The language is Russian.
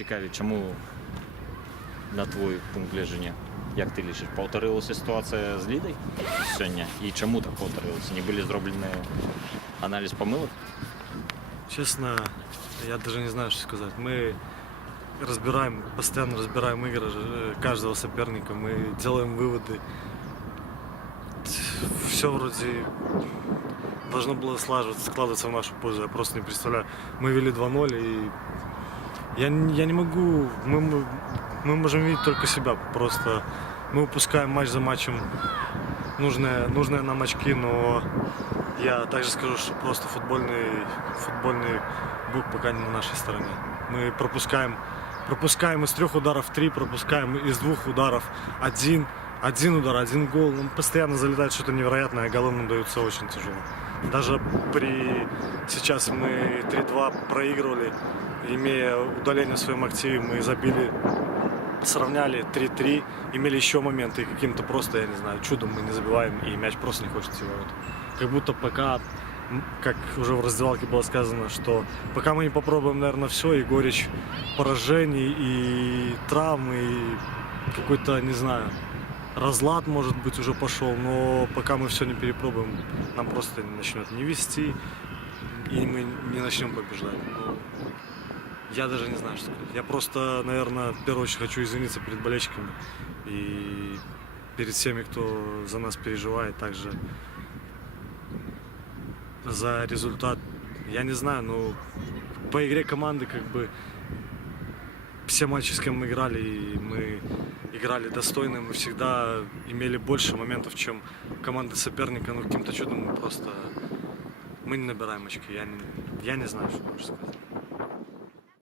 цікавить, чому, на твій пункт гледжання, як ти лічиш, повторилася ситуація з Лідою сьогодні? І чому так повторилося? Не були зроблені аналіз помилок? Честно, я даже не знаю, что сказать. Мы постоянно разбираем игры каждого соперника, мы делаем выводы. Все вроде должно было складываться в нашу пользу. Я просто не представляю. Мы вели 2-0, и я не могу... Мы можем видеть только себя. Просто мы упускаем матч за матчем нужные нам очки, но я также скажу, что просто футбольный бук пока не на нашей стороне. Мы пропускаем из 3 ударов 3, пропускаем из 2 ударов 1 удар, 1 гол. Он постоянно залетает что-то невероятное, а голы нам даются очень тяжело. Даже сейчас мы 3-2 проигрывали, имея удаление в своем активе, мы забили, сравняли 3-3, имели еще моменты, и каким-то просто, я не знаю, чудом мы не забиваем, и мяч просто не хочет идти в ворота. Как будто пока, как уже в раздевалке было сказано, что пока мы не попробуем, наверное, все, и горечь поражений, и травмы, и какой-то, не знаю, разлад, может быть, уже пошел, но пока мы все не перепробуем, нам просто начнет не вести, и мы не начнем побеждать. Но я даже не знаю, что сказать. Я просто, наверное, в первую очередь хочу извиниться перед болельщиками и перед всеми, кто за нас переживает, также за результат. Я не знаю, но по игре команды как бы все матчи, с кем мы играли, и мы играли достойно, мы всегда имели больше моментов, чем команда соперника, но каким-то чудом мы не набираем очки. Я не знаю, что можно сказать.